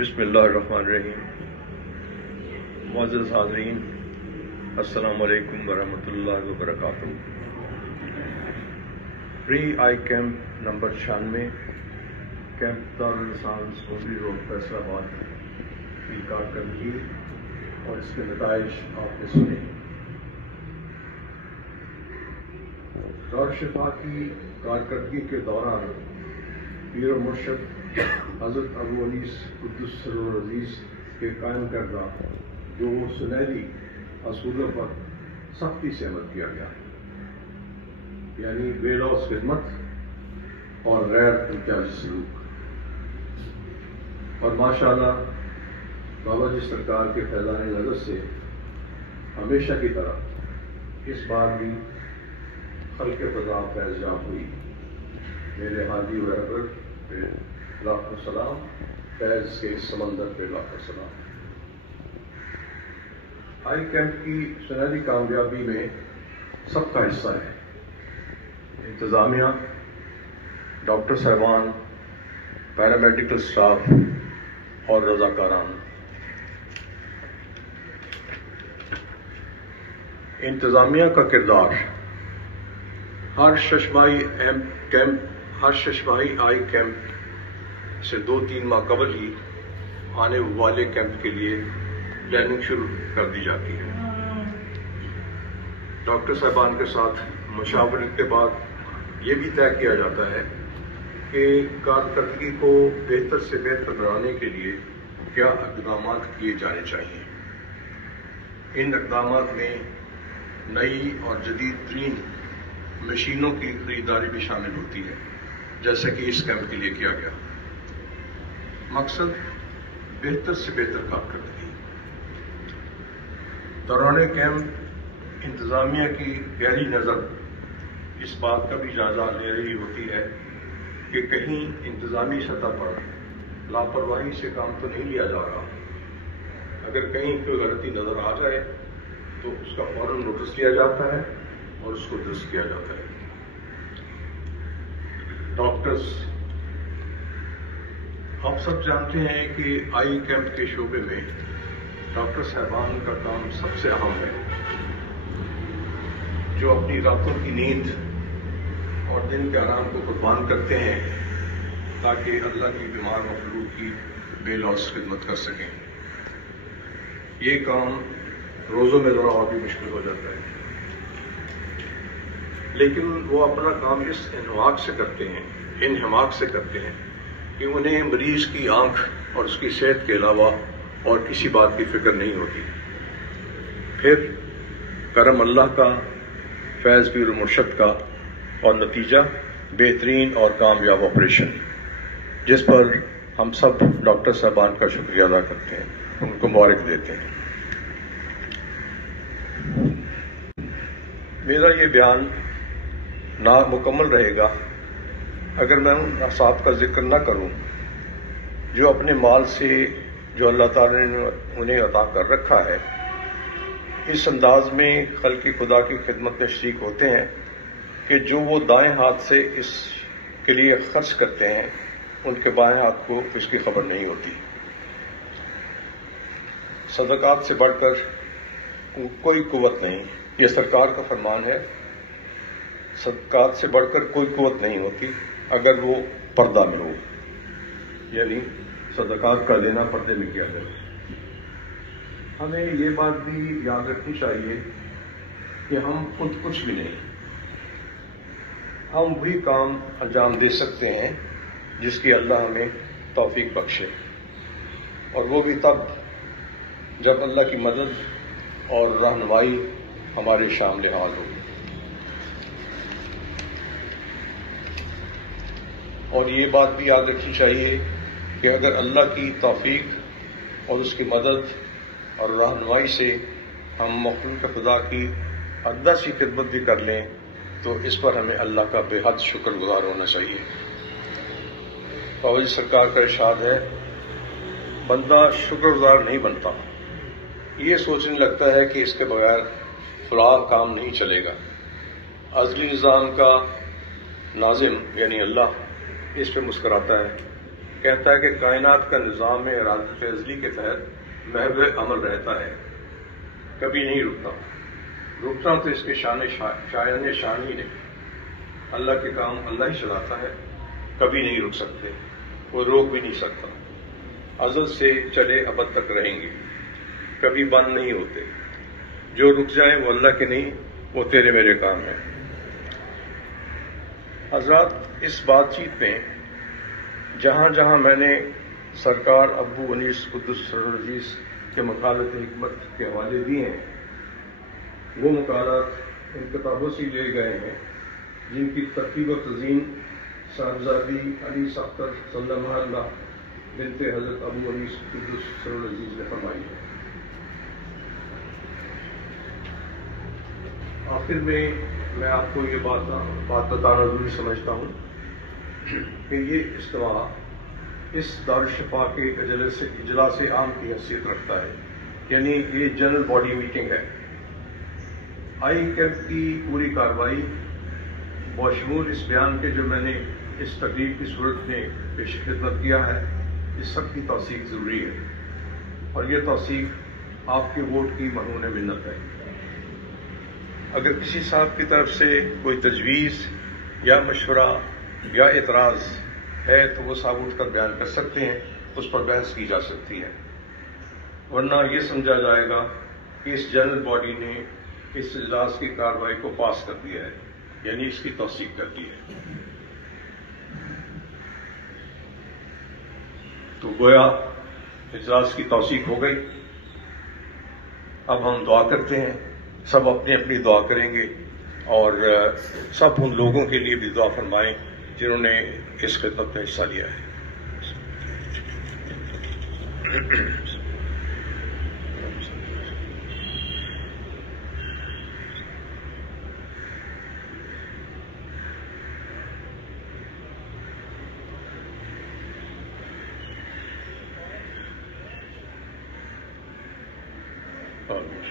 بسم اللہ الرحمن الرحیم۔ معزز حاضرین، السلام علیکم ورحمۃ اللہ وبرکاتہ۔ Free eye camp number 96 camp Darul Insan سوندری روڈ فیصل آباد کی کارکردگی اور اس کے نتائج آپ نے سنے۔ دارالشفا کی کارکردگی کے دوران پیر و مرشد حضرت ابو انیس قدس سرور العزیز کے قائم کردہ دو سنہری اصولوں پر سختی سے عمل کیا گیا، یعنی بے لوث خدمت اور غیر امتیازی سلوک۔ اور ماشاءاللہ بابا جی سرکار کے فیضان نظر سے ہمیشہ کی طرح اس بار بھی خلق فضا فیض یاب ہوئی۔ میرے حاجی و رہبر پہ لاکھوں سلام، فیض کے سمندر پہ لاکھوں سلام۔ آئی کیمپ کی سنہری کامیابی میں سب کا حصہ ہے، انتظامیہ، ڈاکٹر صاحبان، پیرامیڈیکل اسٹاف اور رضاکاران۔ انتظامیہ کا کردار ہر ششماہی آئی کیمپ سے 2-3 ماہ قبل ہی آنے والے کیمپ کے لیے پلاننگ شروع کر دی جاتی ہے۔ ڈاکٹر صاحبان کے ساتھ مشاورت کے بعد یہ بھی طے کیا جاتا ہے کہ کارکردگی کو بہتر سے بہتر بنانے کے لیے کیا اقدامات کیے جانے چاہیے۔ ان اقدامات میں نئی اور جدید ترین مشینوں کی خریداری بھی شامل ہوتی ہے، جیسا کہ اس کیمپ کے لیے کیا گیا۔ مقصد بہتر سے بہتر کارکردگی۔ دوران کیمپ انتظامیہ کی گہری نظر اس بات کا بھی جائزہ لے رہی ہوتی ہے کہ کہیں انتظامی سطح پر لاپرواہی سے کام تو نہیں لیا جا رہا۔ اگر کہیں کوئی غلطی نظر آ جائے تو اس کا فوراً نوٹس لیا جاتا ہے اور اس کو درست کیا جاتا ہے۔ ڈاکٹرز، آپ سب جانتے ہیں کہ آئی کیمپ کے شعبے میں ڈاکٹر صاحبان کا کام سب سے اہم ہے، جو اپنی راتوں کی نیند اور دن کے آرام کو قربان کرتے ہیں تاکہ اللہ کی بیمار مخلوق کی بے لوث خدمت کر سکیں۔ یہ کام روزوں میں ذرا اور بھی مشکل ہو جاتا ہے، لیکن وہ اپنا کام اس انحماق سے کرتے ہیں کہ انہیں مریض کی آنکھ اور اس کی صحت کے علاوہ اور کسی بات کی فکر نہیں ہوتی۔ پھر کرم اللہ کا، فیض پیر و مرشد کا، اور نتیجہ بہترین اور کامیاب آپریشن، جس پر ہم سب ڈاکٹر صاحبان کا شکریہ ادا کرتے ہیں، ان کو مبارک دیتے ہیں۔ میرا یہ بیان نامکمل رہے گا اگر میں ان اصحاب کا ذکر نہ کروں جو اپنے مال سے جو اللہ تعالی نے انہیں عطا کر رکھا ہے اس انداز میں خلق خدا کی خدمت میں شریک ہوتے ہیں کہ جو وہ دائیں ہاتھ سے اس کے لیے خرچ کرتے ہیں ان کے بائیں ہاتھ کو اس کی خبر نہیں ہوتی۔ صدقات سے بڑھ کر کوئی قوت نہیں، یہ سرکار کا فرمان ہے۔ صدقات سے بڑھ کر کوئی قوت نہیں ہوتی اگر وہ پردہ میں ہو، یعنی صدقات کا دینا پردے میں کیا جائے۔ ہمیں یہ بات بھی یاد رکھنی چاہیے کہ ہم خود کچھ بھی نہیں، ہم وہی کام انجام دے سکتے ہیں جس کی اللہ ہمیں توفیق بخشے، اور وہ بھی تب جب اللہ کی مدد اور رہنمائی ہمارے شامل حال ہو۔ اور یہ بات بھی یاد رکھنی چاہیے کہ اگر اللہ کی توفیق اور اس کی مدد اور رہنمائی سے ہم مخلوق خدا کی ادنا سی خدمت بھی کر لیں تو اس پر ہمیں اللہ کا بے حد شکر گزار ہونا چاہیے۔ بابا جی سرکار کا ارشاد ہے، بندہ شکر گزار نہیں بنتا، یہ سوچنے لگتا ہے کہ اس کے بغیر فلاں کام نہیں چلے گا۔ ازلی نظام کا ناظم یعنی اللہ اس پہ مسکراتا ہے کہتا ہے کہ کائنات کا نظام ارادت ازلی کے تحت محو عمل رہتا ہے، کبھی نہیں رکتا تو اس کے شان شایان شان ہی نہیں۔ اللہ کے کام اللہ ہی چلاتا ہے، کبھی نہیں رک سکتے، وہ روک بھی نہیں سکتا، ازل سے چلے ابد تک رہیں گے، کبھی بند نہیں ہوتے۔ جو رک جائیں وہ اللہ کے نہیں، وہ تیرے میرے کام ہیں۔ حضرات، اس بات چیت میں جہاں جہاں میں نے سرکار ابو انیس قدس سر العزیز کے مقالات حکمت کے حوالے دیے ہیں، وہ مقالات ان کتابوں سے لے گئے ہیں جن کی ترتیب و تزئین صاحبزادی علی سختر صلی اللہ بنت حضرت ابو انیس قدس سر العزیز نے فرمائی ہے۔ آخر میں آپ کو یہ بات بتانا ضروری سمجھتا ہوں کہ یہ اجتماع اس دارالشفا کے اجلاس عام کی حیثیت رکھتا ہے، یعنی یہ جنرل باڈی میٹنگ ہے۔ آئی کیمپ کی پوری کارروائی بشمول اس بیان کے جو میں نے اس تقریب کی صورت میں پیش خدمت کیا ہے، اس سب کی توثیق ضروری ہے، اور یہ توثیق آپ کے ووٹ کی مرہون منت ہے۔ اگر کسی صاحب کی طرف سے کوئی تجویز یا مشورہ یا اعتراض ہے تو وہ صاحب اٹھ کر بیان کر سکتے ہیں، اس پر بحث کی جا سکتی ہے، ورنہ یہ سمجھا جائے گا کہ اس جنرل باڈی نے اس اجلاس کی کارروائی کو پاس کر دیا ہے، یعنی اس کی توثیق کر دی ہے۔ تو گویا اجلاس کی توثیق ہو گئی۔ اب ہم دعا کرتے ہیں، سب اپنی اپنی دعا کریں گے، اور سب ان لوگوں کے لیے بھی دعا فرمائیں جنہوں نے اس خدمت میں حصہ لیا ہے۔ آمین۔